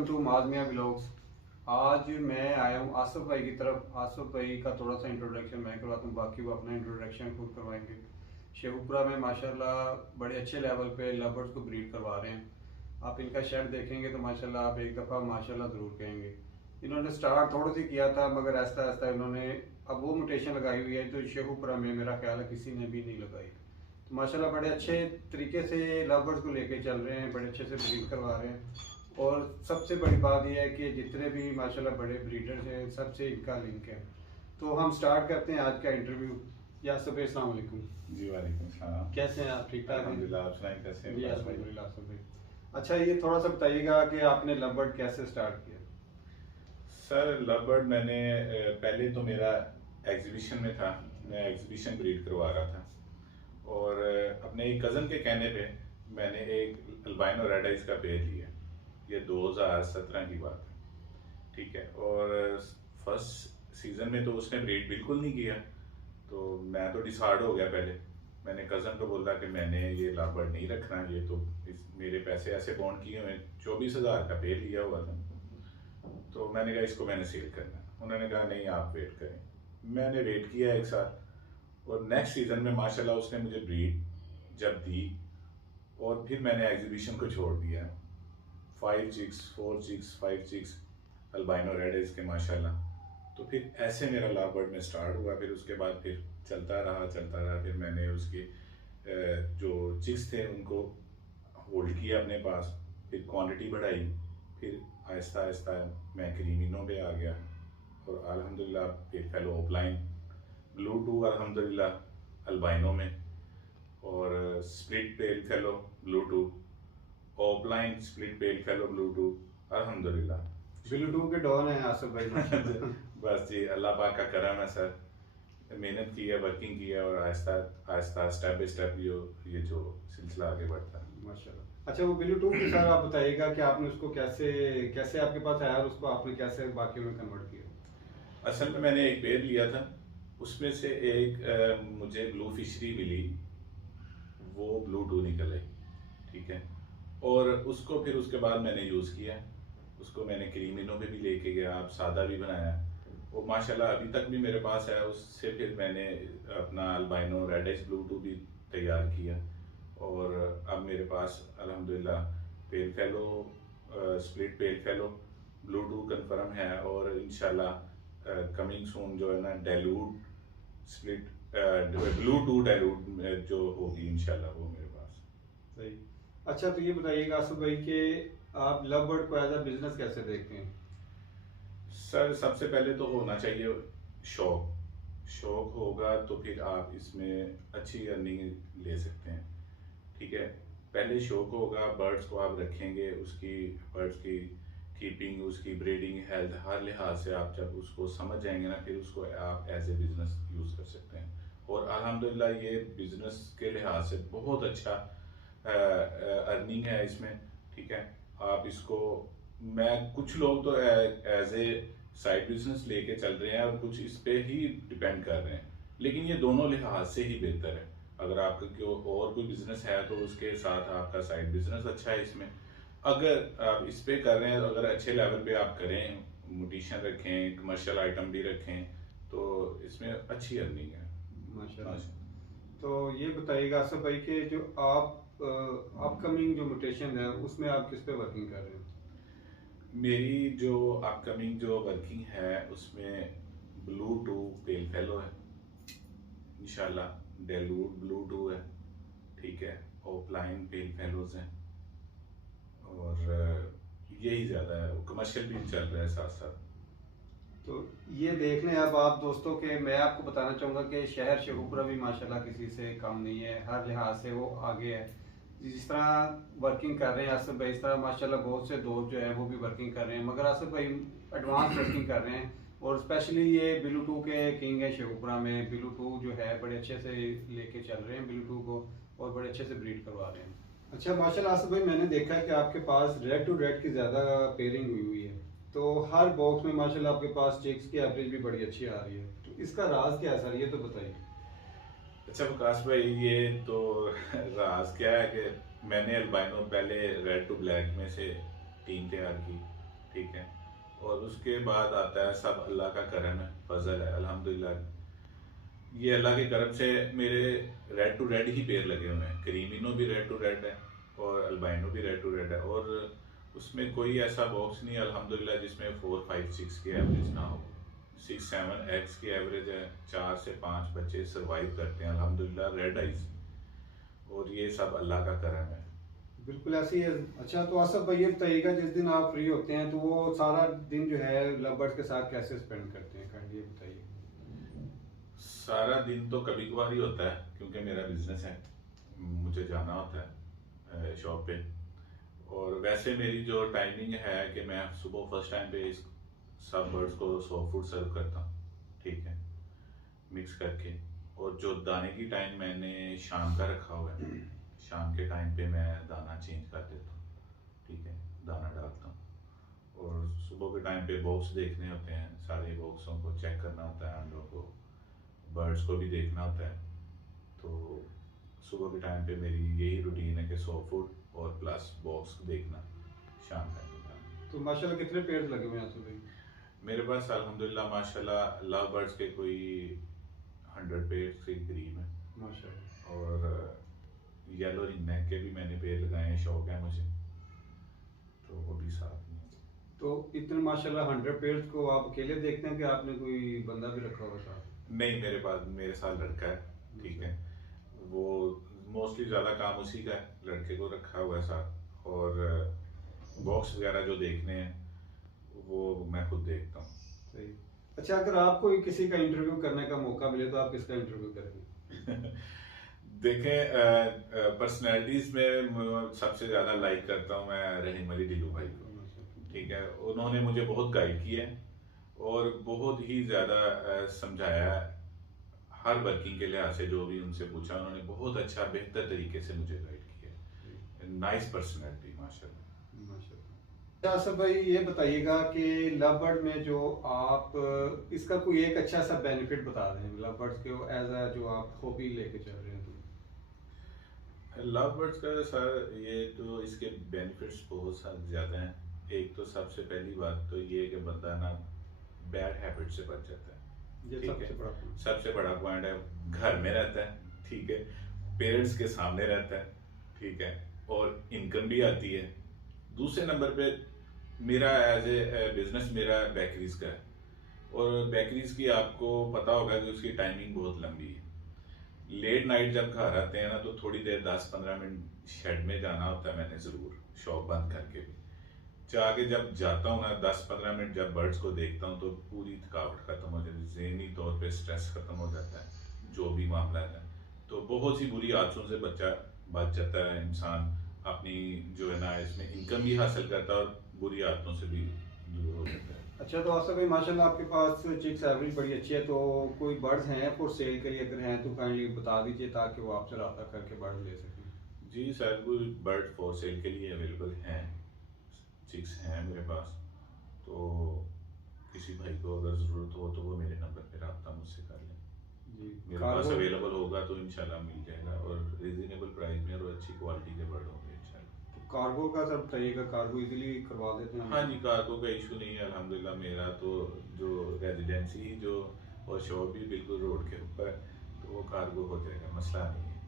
Welcome to माज़मिया vlogs. आज मैं आया हूँ आसिफ भाई की तरफ। आसिफ भाई का थोड़ा सा इंट्रोडक्शन मैं करवाता हूँ, बाकी वो अपना इंट्रोडक्शन खुद करवाएंगे। शेखुपुरा में माशाल्लाह बड़े अच्छे लेवल पे लवर्स को ब्रीड करवा रहे हैं। आप इनका शेड देखेंगे तो माशाल्लाह आप एक दफ़ा माशाल्लाह ज़रूर कहेंगे। इन्होंने स्टार्ट थोड़ी सी किया था, मगर आहिस्ता आहिस्ता इन्होंने अब वो म्यूटेशन लगाई हुई है जो शेखुपुरा में मेरा ख्याल है किसी ने भी नहीं लगाई। तो माशाल्लाह बड़े अच्छे तरीके से लवर्स को लेके चल रहे हैं, बड़े अच्छे से ब्रीड करवा रहे हैं। और सबसे बड़ी बात यह है कि जितने भी माशाल्लाह बड़े ब्रीडर्स हैं सबसे इनका लिंक है। तो हम स्टार्ट करते हैं आज का इंटरव्यू। यासर भाई अस्सलाम वालेकुम। जी वालेकुम सलाम। कैसे हैं आप? ठीक ठाक हैं? अल्हम्दुलिल्लाह, आप सुनाइए कैसे हैं? जी बस भाई। अल्हम्दुलिल्लाह आसिफ भाई। अच्छा, ये थोड़ा सा बताइएगा कि आपने लवबर्ड कैसे स्टार्ट किया? सर लवबर्ड मैंने पहले तो मेरा एग्जीबिशन में था, मैं एग्जीबिशन ब्रीड करवा रहा था और अपने एक कज़न के कहने पे मैंने एक अल्बाइनो रेड आइज का पेयर लिया। ये 2017 की बात है, ठीक है। और फर्स्ट सीजन में तो उसने ब्रीड बिल्कुल नहीं किया, तो मैं तो डिसहार्ड हो गया। पहले मैंने कज़न को बोला कि मैंने ये लवबर्ड नहीं रखना, ये तो मेरे पैसे ऐसे बॉन्ड किए हुए, 24,000 का पेयर लिया हुआ था। तो मैंने कहा इसको मैंने सेल करना है। उन्होंने कहा नहीं आप वेट करें। मैंने वेट किया एक साल और नेक्स्ट सीज़न में माशाल्लाह उसने मुझे ब्रीड जब दी और फिर मैंने एग्जीबिशन को छोड़ दिया। 5 chicks 4 chicks 5 chicks albino red eyes के माशाल्लाह। तो फिर ऐसे मेरा लवबर्ड में स्टार्ट हुआ। फिर उसके बाद फिर चलता रहा। फिर मैंने उसके जो चिक्स थे उनको होल्ड किया अपने पास, फिर क्वांटिटी बढ़ाई, फिर आहिस्ता आहिस्ता मैं क्रीमिनों पे आ गया और अल्हम्दुलिल्लाह एक फेलो ऑफलाइन ब्लू टू अल्हम्दुलिल्लाह अल्बाइनो में, और split pale fallow blue two, opaline split pale fallow blue two अल्हम्दुलिल्लाह। ब्लू के डॉन है आसिफ भाई माशाल्लाह। बस जी अल्लाह पाक का करम है सर। मेहनत की है, वर्किंग की है और Aahista Aahista step by step ये जो सिलसिला आगे बढ़ता है माशाल्लाह। अच्छा, वो ब्लू टूथ की सर आप बताइएगा कि आपने उसको कैसे कैसे आपके पास आया और उसको आपने कैसे बाकी में कन्वर्ट किया? असल में मैंने एक पेड़ लिया था, उसमें से एक मुझे ब्लू फिशरी मिली, वो ब्लू टू निकल आई, ठीक है। और उसको फिर उसके बाद मैंने यूज़ किया, उसको मैंने क्रीमिनो पे भी लेके गया, आप सादा भी बनाया, वो माशाल्लाह अभी तक भी मेरे पास है। उससे फिर मैंने अपना albino red eyes blue two भी तैयार किया और अब मेरे पास अल्हम्दुलिल्लाह pale fallow split pale fallow blue two confirm है और इंशाल्लाह कमिंग सून जो है ना dilute split blue two dilute जो होगी इंशाल्लाह वो मेरे पास। सही। अच्छा, तो ये बताइएगा आसिफ भाई कि आप लव बर्ड को एज अ बिजनेस कैसे देखते हैं? सर सबसे पहले तो होना चाहिए शौक। शौक होगा तो फिर आप इसमें अच्छी अर्निंग ले सकते हैं, ठीक है। पहले शौक होगा, बर्ड्स को आप रखेंगे, उसकी बर्ड्स की कीपिंग, उसकी ब्रीडिंग, हेल्थ, हर लिहाज से आप जब उसको समझ जाएंगे ना फिर उसको आप एज ए बिजनेस यूज़ कर सकते हैं। और अल्हम्दुलिल्लाह ये बिजनेस के लिहाज से बहुत अच्छा अर्निंग है इसमें, ठीक है। आप इसको कुछ लोग तो एज ए साइड बिजनेस लेके चल रहे हैं और कुछ इस पे ही डिपेंड कर रहे हैं, लेकिन ये दोनों लिहाज से ही बेहतर है। अगर आपका और कोई बिजनेस है तो उसके साथ आपका साइड बिजनेस अच्छा है। इसमें अगर आप इस पे कर रहे हैं, अगर अच्छे लेवल पे आप करें, म्यूटेशन रखें, कमर्शियल आइटम भी रखें, तो इसमें अच्छी अर्निंग है माशाल्लाह। तो ये बताइएगा आसिफ भाई कि जो आप अपकमिंग जो म्यूटेशन है उसमें आप किस पे वर्किंग कर रहे हैं? मेरी जो अपकमिंग जो वर्किंग है उसमें ब्लू टू पेल फेलो है इंशाल्लाह, डेलूड ब्लू टू है, ठीक है, ऑफलाइन पेल फेलोज हैं और यही ज़्यादा है, कमर्शियल भी चल रहा है साथ साथ। तो ये देख लें अब आप दोस्तों के, मैं आपको बताना चाहूँगा कि शहर शेखुपुरा भी माशाल्लाह किसी से कम नहीं है, हर लिहाज से वो आगे है। जिस तरह वर्किंग कर रहे हैं आसिफ भाई, इस तरह माशाल्लाह बहुत से दोस्त जो है वो भी वर्किंग कर रहे हैं, मगर आसिफ भाई एडवांस वर्किंग कर रहे हैं। और स्पेशली ये ब्लू टू के किंग है शेखुपुरा में। ब्लू टू जो है बड़े अच्छे से लेके चल रहे हैं ब्लू टू को और बड़े अच्छे से ब्रीड करवा रहे हैं। अच्छा माशाल्लाह आसिफ भाई, मैंने देखा है कि आपके पास रेड टू रेड की ज़्यादा पेयरिंग हुई हुई है, तो हर बॉक्स में माशाल्लाह आपके पास चिक्स की एवरेज भी बड़ी अच्छी आ रही है, तो इसका राज क्या है सर, ये तो बताइए। अच्छा विकास भाई, ये तो राज क्या है कि मैंने अल्बाइनो पहले रेड टू ब्लैक में से टीम तैयार की, ठीक है। और उसके बाद आता है सब अल्लाह का करम है, फजल है अल्हम्दुलिल्लाह। ये अल्लाह के करम से मेरे रेड टू रेड ही पेड़ लगे हुए हैं, क्रीमिनो भी रेड टू रेड है और अल्बाइनो भी रेड टू रेड है। और उसमें कोई ऐसा बॉक्स नहीं है अल्हम्दुलिल्लाह जिसमें 4 5 6 की एवरेज ना हो। 6 7 एग्स की एवरेज है, 4 से 5 बच्चे सर्वाइव करते हैं अल्हम्दुलिल्लाह रेड आइज। और ये सब अल्लाह का करम है। बिल्कुल ऐसे ही है। अच्छा तो आसफ भाई ये बताइएगा, जिस दिन आप फ्री होते हैं तो वो सारा दिन जो है लव बर्ड्स के साथ कैसे स्पेंड करते हैं, काइंडली ये बताइए। सारा दिन तो कभी कभार ही होता है क्योंकि मेरा बिजनेस है, मुझे जाना होता है शॉप पे। और वैसे मेरी जो टाइमिंग है कि मैं सुबह फर्स्ट टाइम पे इस सब बर्ड्स को सॉफ्ट फूड सर्व करता हूँ, ठीक है, मिक्स करके। और जो दाने की टाइम मैंने शाम का रखा हुआ है, शाम के टाइम पे मैं दाना चेंज कर देता हूँ, ठीक है, दाना डालता हूँ। और सुबह के टाइम पे बॉक्स देखने होते हैं, सारे बॉक्सों को चेक करना होता है, अंडों को, बर्ड्स को भी देखना होता है। तो सुबह के टाइम पे मेरी यही रूटीन है कि सॉफ्ट फूड और प्लस बॉक्स देखना शाम टाइम पे। तो माशाल्लाह कितने पेड़ लगे हुए हैं आसफ भाई? मेरे पास अल्हम्दुलिल्लाह माशाल्लाह लव बर्ड्स के कोई 100 पेड़ के करीब हैं। माशाल्लाह। और येलो रिंगनेक के भी मैंने पेड़ लगाए हैं, शौक है मुझे, तो वो भी साथ में हैं। तो इतने माशाल्लाह 100 पेड़ को आप अकेले देखते हैं कि आपने कोई बंदा भी रखा हुआ साथ? नहीं, मेरे पास मेरे साथ लड़का है, ठीक है, वो मोस्टली ज़्यादा काम उसी का है, लड़के को रखा हुआ है साथ। और बॉक्स वगैरह जो देखने हैं वो मैं खुद देखता हूँ। सही। अच्छा अगर आपको किसी का इंटरव्यू करने का मौका मिले तो आप किसका इंटरव्यू करेंगे? देखें, पर्सनैलिटीज़ में सबसे ज़्यादा लाइक करता हूँ मैं रहीम अली ढिल्लू भाई को, ठीक है। उन्होंने मुझे बहुत गाइड किया है और बहुत ही ज़्यादा समझाया है, हर वर्किंग के लिहाज से जो भी उनसे पूछा उन्होंने बहुत अच्छा बेहतर तरीके से मुझे गाइड किया। नाइस पर्सनैलिटी माशाल्लाह। माशाल्लाह। आसफ भाई ये बताइएगा कि लव बर्ड में जो आप इसका कोई एक अच्छा सा बेनिफिट बता दें लव बर्ड्स के एज अ जो आप हॉबी लेके चल रहे हैं तो। लव बर्ड्स का सर ये तो इसके बेनिफिट्स बहुत सारे ज़्यादा हैं। एक तो सबसे पहली बात तो ये है कि बंदा ना बैड हैबिट से बच जाता है, ये ठीक सबसे है। बड़ा point। सबसे बड़ा पॉइंट है, घर में रहता है, ठीक है, पेरेंट्स के सामने रहता है, ठीक है, और इनकम भी आती है। दूसरे नंबर पे मेरा एज ए बिजनेस मेरा बेकरीज का है, और बेकरीज की आपको पता होगा कि उसकी टाइमिंग बहुत लंबी है। लेट नाइट जब घर आते हैं ना तो थोड़ी देर 10 15 मिनट शेड में जाना होता है, मैंने ज़रूर शॉप बंद करके भी जाके जब जाता हूँ ना 10 15 मिनट जब बर्ड्स को देखता हूँ तो पूरी थकावट खत्म हो जाती है, ज़हनी तौर पे स्ट्रेस खत्म हो जाता है जो भी मामला है। तो बहुत सी बुरी आदतों से बच्चा बच जाता है, इंसान अपनी जो है ना इसमें इनकम भी हासिल करता है और बुरी आदतों से भी दूर हो जाता है। अच्छा तो आसफ भाई माशाल्लाह आपके पास चिक्स एवरेज बड़ी अच्छी है, तो कोई बर्ड्स हैं फॉर सेल के लिए? अगर हैं तो काइंडली बता दीजिए ताकि वो आपसे रब्ता करके बर्ड ले सकें। जी सर, कोई बर्ड फॉर सेल के लिए अवेलेबल हैं, चिक्स हैं मेरे पास। तो किसी भाई को अगर ज़रूरत हो तो वो मेरे नंबर पे रब्ता मुझसे कर लें। जी मेरे पास कार्गो। अवेलेबल होगा तो इंशाल्लाह मिल जाएगा, और रिजनेबल प्राइस में और अच्छी क्वालिटी के बर्ड होंगे इंशाल्लाह। तो कार्गो का सर बताइएगा, कार्गो इजीली करवा देते हैं हाँ हम? जी, कार्गो का इशू नहीं है अल्हम्दुलिल्लाह। मेरा तो जो रेजिडेंसी जो और शॉप भी बिल्कुल रोड के ऊपर है, तो वो कार्गो हो जाएगा, मसला नहीं है।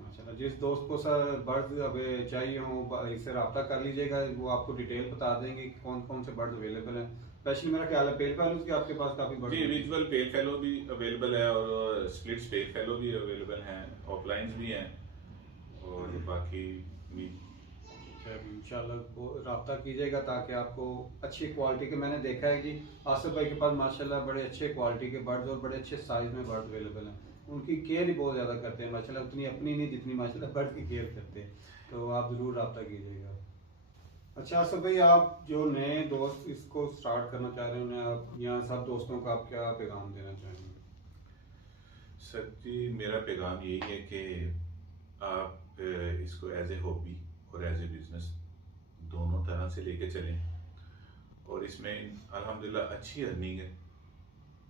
माशाल्लाह। जिस दोस्त को सर बर्ड्स अब चाहिए हो इससे रब्ता कर लीजिएगा, वो आपको डिटेल बता देंगे कि कौन कौन से बर्ड्स अवेलेबल हैं। स्पेशली मेरा ख्याल है पेल पैलूस के आपके पास काफ़ी बर्ड्स जी, हैं। विजुअल पेल फेलो भी अवेलेबल है और स्प्लिट्स पेल फेलो भी अवेलेबल हैं, ऑफलाइंस भी हैं, और बाकी भी। इंशाल्लाह वो रब्ता कीजिएगा ताकि आपको अच्छी क्वालिटी के, मैंने देखा है कि आसिफ भाई के पास माशाल्लाह बड़े अच्छे क्वालिटी के बर्ड्स और बड़े अच्छे साइज़ में बर्ड्स अवेलेबल हैं। उनकी केयर ही बहुत ज़्यादा करते हैं माशाल्लाह, उतनी अपनी नहीं जितनी माशाल्लाह बर्ड की केयर करते हैं। तो आप ज़रूर रब्ता कीजिएगा। अच्छा आसिफ भाई, आप जो नए दोस्त इसको स्टार्ट करना चाह रहे हैं उन्हें आप यहाँ सब दोस्तों का आप क्या पैगाम देना चाहेंगे? सर जी, मेरा पैगाम यही है कि आप इसको एज ए हॉबी और एज ए बिजनेस दोनों तरह से लेके चलें, और इसमें अल्हम्दुलिल्लाह अच्छी अर्निंग है।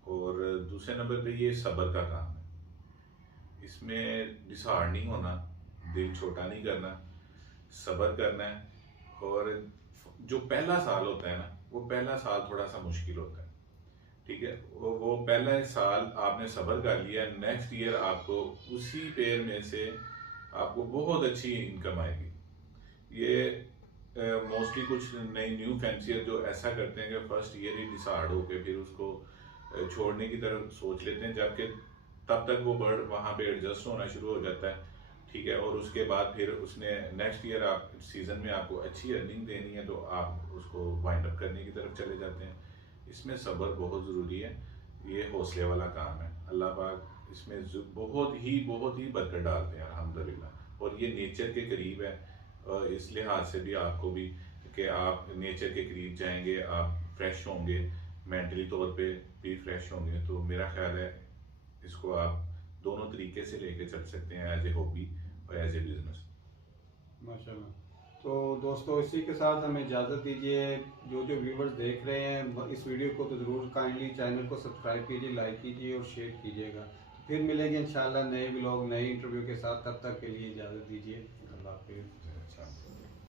और दूसरे नंबर पे ये सब्र का काम है, इसमें डिसहार्ड नहीं होना, दिल छोटा नहीं करना, सब्र करना है। और जो पहला साल होता है ना, वो पहला साल थोड़ा सा मुश्किल होता है। ठीक है, वो पहला साल आपने सब्र कर लिया, नेक्स्ट ईयर आपको उसी पेयर में से आपको बहुत अच्छी इनकम आएगी। ये मोस्टली कुछ नई न्यू फैंसियर जो ऐसा करते हैं कि फर्स्ट ईयर ही डिसाइड होके फिर उसको छोड़ने की तरफ सोच लेते हैं, जबकि तब तक वो बर्ड वहाँ पे एडजस्ट होना शुरू हो जाता है। ठीक है, और उसके बाद फिर उसने नेक्स्ट ईयर आप सीज़न में आपको अच्छी अर्निंग देनी है तो आप उसको वाइंड अप करने की तरफ चले जाते हैं। इसमें सब्र बहुत ज़रूरी है, ये हौसले वाला काम है। अल्लाह पाक इसमें बहुत ही बरकत डालते हैं अल्हम्दुलिल्लाह। और ये नेचर के करीब है, इस लिहाज से भी आपको भी कि आप नेचर के करीब जाएंगे, आप फ्रेश होंगे, मेंटली तौर पे भी फ्रेश होंगे। तो मेरा ख्याल है इसको आप दोनों तरीके से लेके चल सकते हैं, एज ए हॉबी और एज ए बिजनेस। माशाल्लाह। तो दोस्तों इसी के साथ हमें इजाज़त दीजिए। जो जो व्यूवर्स देख रहे हैं इस वीडियो को तो ज़रूर काइंडली चैनल को सब्सक्राइब कीजिए, लाइक कीजिए और शेयर कीजिएगा। फिर मिलेंगे इंशाल्लाह नए ब्लॉग नए इंटरव्यू के साथ। तब तक के लिए इजाज़त दीजिए। अल्लाह हाफिज़।